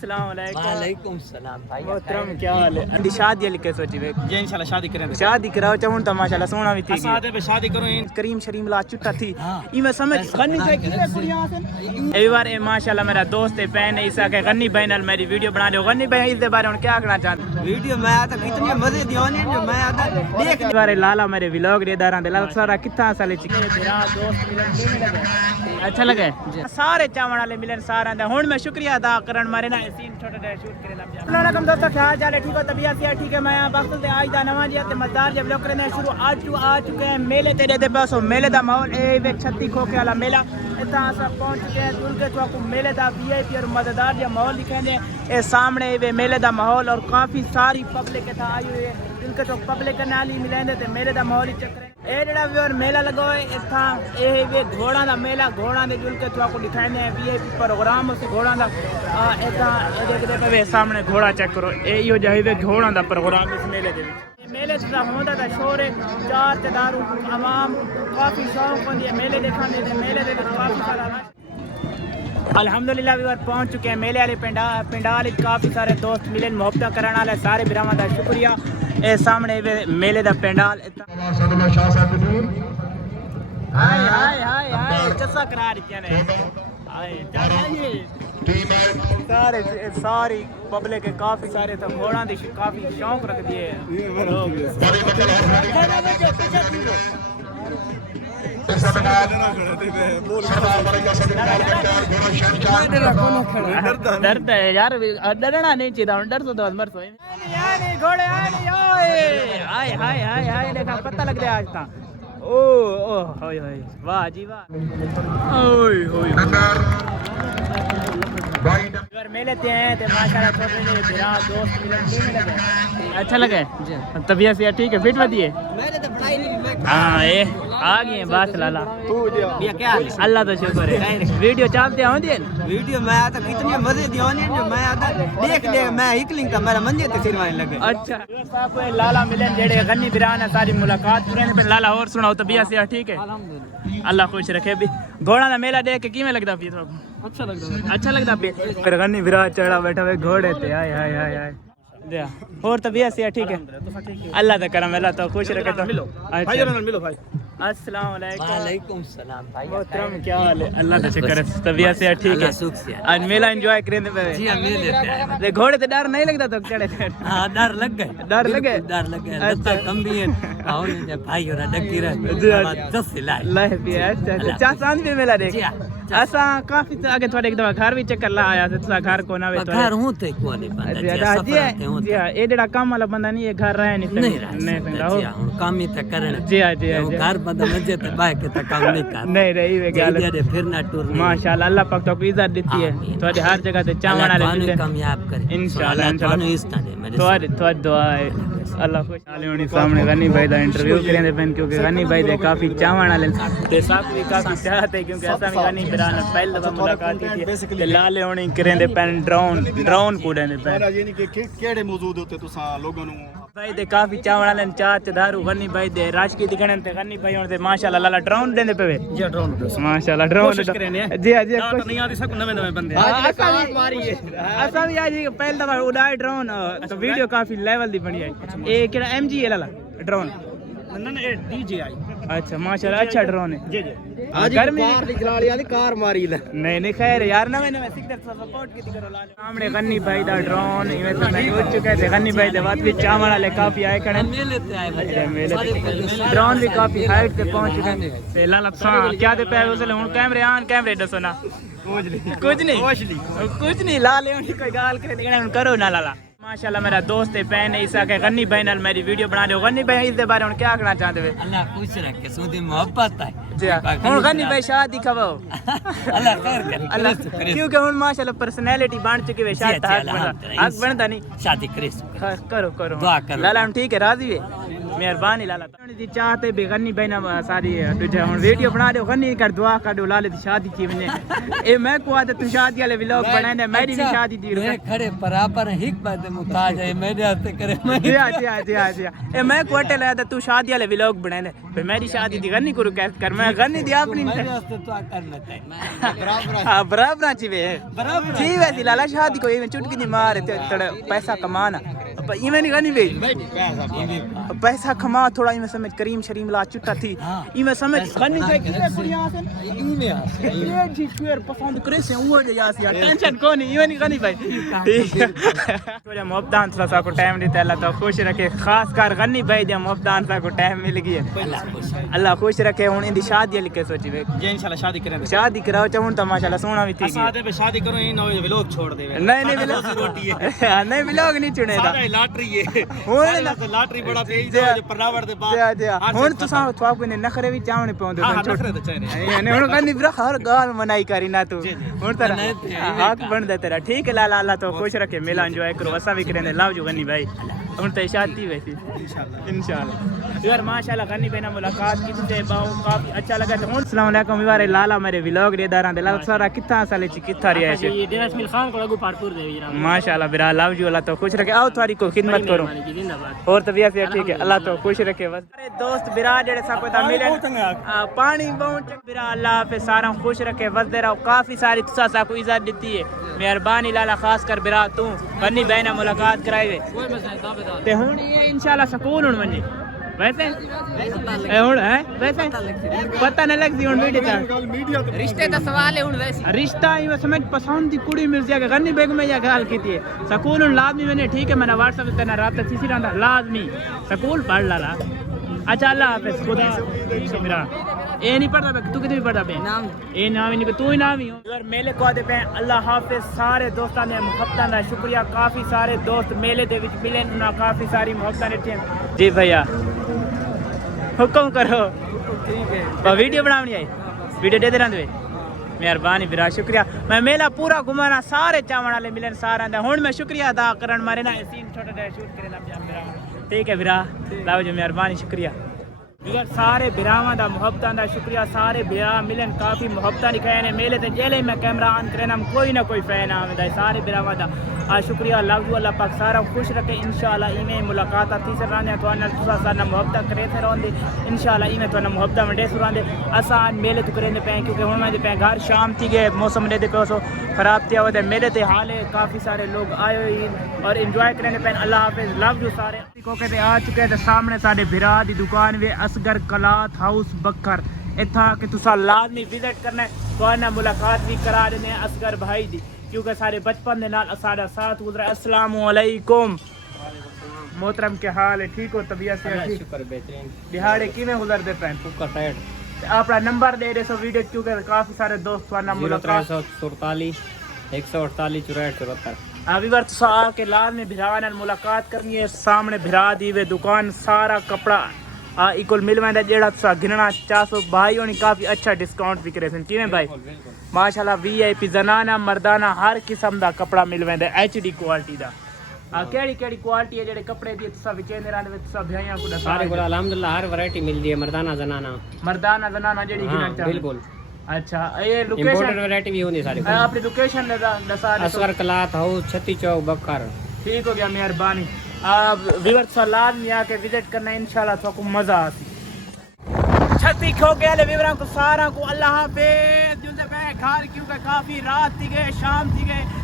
वालेकुम सलाम भाई मोहतरम क्या हाल है? अंडी शादी लिखे सोची वे जी इंशाल्लाह शादी करेंगे। शादी कराओ चाहूं तो माशाल्लाह सोना भी थी सादे पे शादी करो करीम शरीम ला चुट्टा थी ई मैं समझ गन्नी से कितने कुड़ियां आसन ए बार ए माशाल्लाह मेरा दोस्त है बहन है ईसा के गन्नी बहन नाल मेरी वीडियो बना दो गन्नी बहन इस बारे में क्या कहना चाहते वीडियो मैं आता कितनी मजे दी होने मैं आता देख इस बार लाला मेरे व्लॉग रेदारां दे लाला सारा कितना साले च मेरा दोस्त मिलन किवें लगे अच्छा लगे सारे चावण वाले मिलन सारा दा हुन मैं शुक्रिया अदा करन मारे ना सीन छोटा सा शूट करे लग जा अस्सलाम वालेकुम दोस्तों क्या हाल चाल है ठीक हो तबीयत से ठीक है मैं वक्त से आज दा नवा जी ते मजदार जब लोग करने शुरू आ चुके हैं मेले तेरे दे पास मेले दा माहौल ए वे 36 खोखे वाला मेला इतना सब पहुंच चुके हैं दुल के चौक मेले दा वीआईपी और मजेदार जो माहौल दिखाएंगे ए सामने वे मेले दा माहौल और काफी सारी पब्लिक इतना आई हुई है दुल के चौक पब्लिक नाल ही मिलेंदे ते मेले दा माहौल ही चक्कर ए जेड़ा वी और मेला लगो है इथा ए वे घोड़ा दा मेला घोड़ा दे दुल के चौक दिखाएंगे वीआईपी प्रोग्राम उस घोड़ा दा इतना देखते पे सामने घोड़ा चेक करो ए यो जाई वे घोड़ा दा प्रोग्राम इस मेले दे मेले दा होंदा दा शोर है चार ते दारू आवाम काफी शौक होंदी है मेले दिखाने दे मेले दे काफी सारा अल्हम्दुलिल्लाह भी पहुंच चुके हैं मेले वाले पिंडाल काफी सारे दोस्त मिले मोहब्बत करने वाले सारे बिरावां दा शुक्रिया ए सामने मेले दा पिंडाल हाय हाय हाय हाय जसा करा रखिया ने हाय सारे सारी पब्लिक के काफी सारे तो घोड़ा दी काफी शौक रख दिए डरता है यार डरना नहीं चाहिए डर तो मर सो घोड़े हाय हाय हाय हाय देखा पता लग रहा है आज तक ओ होय होय वाह जी वाह ओए होय अगर मेले ते हैं तो माशाल्लाह छोटे ने बिरा दोस्त मिलन लगे अच्छा लगे तबीयत से ठीक है फिट वधिए मैंने तो पढ़ाई नहीं हां ए आ गए बस लाला तू ये क्या हाल है अल्लाह तो शुक्र है वीडियो चलते होंदी है वीडियो मैं आता कितनी मजे दी होने मैं आता देख ले मैं हिकलिंग का मेरा मंजे ते सिरवाने लगे अच्छा साहब को लाला मिलन जेड़े गन्नी बिरान है सारी मुलाकात करने पे लाला और सुनाओ तबीयत से ठीक है अल्हम्दुलिल्लाह अल्लाह खुश रखे भी घोड़ा ना मेला देख के किवें लगदा भी अच्छा लगदा भी फिर गन्नी बिरान चढ़ा बैठा हुए घोड़े ते हाय हाय हाय हाय दे और तबीयत से ठीक है अल्लाह दा करम अल्लाह तो खुश रखे तो मिलो भाई मिलो भाई अस्सलाम वालेकुम सलाम भाई मोहतरम क्या हाल है अल्लाह का शुक्र है तबीयत से ठीक है आज मेला एंजॉय करेंगे पे जी हम मेले पे दे घोड़े ते डर नहीं लगता तो चढ़े हां डर लगे लगता कम भी है आओ ने भाई और डकी रहे दस ला भी अच्छा चा सांझ भी मेला देख असा काफी आगे थोड़े एक दफा घर भी चक्कर ला आया था घर को ना वे तो घर हूं ते को नहीं बंदा जी ए जेड़ा काम वाला बंदा नहीं ये घर रहे नहीं सकता हो काम ही तो करना जी हां घर बंदा मजे ते बाय के तो काम नहीं कर नहीं रही वे गाल फिर ना टूर माशाल्लाह अल्लाह पाक तो इज्जत देती है तो हर जगह ते चावण वाले मिलते कामयाब करे इंशाल्लाह तो दुआ है अल्लाह खुश आले होनी सामने गनी भाई दा इंटरव्यू करेंदे पेन क्योंकि गनी भाई दे काफी चावण वाले ते सब भी काफी चाहते हैं क्योंकि ऐसा भी गनी बिरान पहले दफा मुलाकात की थी ते लाले होनी करेंदे पेन ड्रोन कूडेंदे पेन महाराज ये नहीं कि केड़े मौजूद होते तुसा लोगों नु भाई दे काफी चावण वाले चात दारू गनी भाई दे राजकी दिखने ते गनी भाई होने ते माशाल्लाह लाला ड्रोन देंदे पे जी ड्रोन माशाल्लाह ड्रोन जी जी तो नहीं आती सब नवे बंदे असा भी आज पहले दफा उड़ाए ड्रोन तो वीडियो काफी लेवल दी बनी है ए केड़ा एमजी है लाला ड्रोन ए डीजेआई अच्छा माशाल्लाह अच्छा ड्रोन है जी आज कार निकला लिया दी कार मारी ले नहीं खैर यार नवे सिक्टर सपोर्ट की करो लाले सामने गन्नी भाई दा ड्रोन इवे तो नहीं हो चुका है गन्नी भाई दे बात भी चावण वाले काफी आए खड़े मेले ते आए बच्चे मेले ड्रोन भी काफी हाइट पे पहुंच चुके हैं ते लाला क्या दे पे उसले हुन कैमरे दसो ना कुछ नहीं लाले कोई गाल करे हुन करो ना लाला माशाल्लाह मेरा दोस्त है बहन है ईसा के गन्नी भाई नाल मेरी वीडियो बना दो गन्नी भाई इस बारे में क्या कहना चाहते हो अल्लाह खुश रखे सुधी मोहब्बत है जी हुन गन्नी भाई शादी खवाओ अल्लाह खैर करे अल्लाह क्योंकि हुन माशाल्लाह पर्सनालिटी बन चुकी है शादी हक बनता नहीं शादी करे करो दुआ करो लाला हम ठीक है राजी है मेहरबानी लाला दी चाहते भी गन्नी बहना सारी दूजा हुन वीडियो बना दे गन्नी कर दुआ कर दो लाले दी शादी थी वने ए मैं को आदत तू शादी वाले व्लॉग बनाने मेरी भी शादी दी मैं खड़े बराबर हिक बात मुताज है मेरे वास्ते करे जी ए मैं को अटे लाया तू शादी वाले व्लॉग बनाने पे मेरी शादी दी गन्नी करू कैसे कर मैं गन्नी दी अपनी मेरे वास्ते तो करना चाहिए हां बराबर जी वे जी वैसी लाला शादी को ये चुटकी नहीं मारे थोड़ा पैसा कमाना इवें नहीं गनी भाई पैसा कमा थोड़ा इवें समझ करीम शरीम ला चुट्टा थी इवें समझ गनी चाहिए किसे कुड़ियां से इवें ये जी चुर पसंद करे से वो जे यास यार टेंशन कोनी इवें नहीं गनी भाई ठीक है थोड़ा मोहब्बतान सा को टाइम देता अल्लाह तो खुश रखे खास कर गनी भाई दे मोहब्बतान सा को टाइम मिल गई अल्लाह खुश रखे हुन इंदी शादी लिखे सोची वे जे इंशाल्लाह शादी करेंगे शादी कराओ चाहूं तो माशाल्लाह सोना भी थी सादे पे शादी करो इन व्लॉग छोड़ देवे नहीं व्लॉग रोटी है नहीं व्लॉग नहीं चुनेदा लाटरी है हुन तो लाटरी बड़ा तेज है जो परनावर दे बाद हुन तुसा थवाक ने नखरे भी चावने पौंदे हां नखरे तो चाहिए ने हुन गंदी ब्रा हर गाल मनाई करी ना तू हुन तेरा हक बन दे तेरा ठीक है लाला अल्लाह तो खुश रखे मेला एंजॉय करो असा भी करेंगे लव जो गनी भाई हुन ते शादी वैसी इंशाल्लाह यार माशाल्लाह गनी बहना मुलाकात की थे बाऊ काफी अच्छा लगा तो हुन अस्सलाम वालेकुम वारे लाला मेरे व्लॉग रेदारां दे लाल सारा किथा साले ची किथा रिया है ये डेरा इसमिल खान को लगू पारपुर दे जरा माशाल्लाह बिरा लव जो अल्लाह तो खुश रखे आओ तुम्हारी को खिदमत करो और तबीयत से ठीक है अल्लाह तो खुश रखे बस अरे दोस्त बिरा जेड़े सा कोई मिले पानी बहुत बिरा अल्लाह पे सारा खुश रखे वसदे रहो काफी सारी तुसा सा को इज्जत देती है मेहरबानी लाला खास कर बिरा तू गनी बहना मुलाकात कराई वे ते हुन ये इंशाल्लाह सुकून हुन वने वैसे हुन है वैसे पता न लगदी हुन मीडिया रिश्ते दा सवाल है हुन वैसे रिश्ता ही समझ पसंद दी कुड़ी मिल जाएगा गन्नी बेग में या गाल कीती है स्कूल लाजमी मैंने ठीक है मैंने व्हाट्सएप पे ना रात थी रहा लाजमी स्कूल पढ़ ला अच्छा अल्लाह हाफिज खुदा मेरा ए नहीं पढ़ता बे तू कितने भी पढ़ता बे नाम ए नाम ही नहीं तू ही नाम ही हो यार मेले को आते पे अल्लाह हाफिज सारे दोस्तां ने मोहब्बतां दा शुक्रिया काफी सारे दोस्त मेले दे विच मिले ना काफी सारी मोहब्बतां ने जी भैया हुक्म करो ठीक है वीडियो बनानी आई वीडियो दे देना मेहरबानी बिरा शुक्रिया मैं मेला पूरा घुमाना सारे चावण वाले मिलन सारा दा हुन मैं शुक्रिया अदा करन मारे ना सीन छोटा सा शूट करे ना मेरा ठीक है बिरा लाओ जो मेहरबानी शुक्रिया बिरा सारे बिरावां दा मोहब्बतां दा शुक्रिया सारे बिरा मिलन काफी मोहब्बतां दिखाए ने मेले ते जेले मैं कैमरा ऑन करे ना कोई ना कोई फैन आवेंदा सारे बिरावां दा शुक्रिया लव यू अल्लाह पाक सारा खुश रखे इंशाल्लाह इवें मुलाकात थी सराने तो ना तुसा सारा मोहब्बत करे थे रोंदे इंशाल्लाह इवें तो ना मोहब्बत वंडे सुरांदे आसान मेले तो करेंदे पे क्योंकि हुन मैं पे घर शाम थी गए मौसम दे पे सो खराब थिया वदे मेले ते हाले काफी सारे लोग आए और एंजॉय करने पे अल्लाह हाफिज लव यू सारे को कहते आ चुके ते सामने साडे बिरा दी दुकान वे असगर कलात हाउस बकर इत्था कि तुसा लाजमी विजिट करना तो ना मुलाकात भी करा देने असगर भाई दी क्योंकि सारे बचपन दे नाल साडा साथ गुजरा अस्सलाम वालेकुम मोहतरम के हाल है ठीक हो तबीयत से ठीक शुक्र बेहतरीन दिहाड़े किवें गुजरदे पे कुका साइड अपना नंबर दे दे सो वीडियो क्योंकि काफी सारे दोस्त वाला मुलाकात 0347 148 64 74 अभी बार तुसा आके लाल में भिरा नाल मुलाकात करनी है सामने भिरा दी वे दुकान सारा कपड़ा इकुल मिल वेंदा जेड़ा तुसा गिनना चाहो भाई होनी काफी अच्छा डिस्काउंट भी करे सन किवें भाई माशाल्लाह वीआईपी जनाना मर्दाना हर किस्म दा कपड़ा मिल वेंदा एचडी क्वालिटी दा केड़ी केड़ी क्वालिटी है जेड़े कपड़े दी तुसा विचेंदे रहंदे तुसा भैया को सारे को अल्हम्दुलिल्लाह हर वैरायटी मिलदी है मर्दाना जनाना जेड़ी गिनना चाहो बिल्कुल अच्छा ये लोकेशन इंपोर्टेड वैरायटी भी होंदी सारी अपनी लोकेशन दसा असगर कलात हाउस 36 चौक बकर ठीक हो गया मेहरबानी व्यूअर सलाद में आके विजिट करना इंशाल्लाह तो मजा आती छती खो गया ले व्यूअर को सारा को अल्लाह हाफिज जुलते पे घर क्योंकि काफी रात थी गए शाम थी गए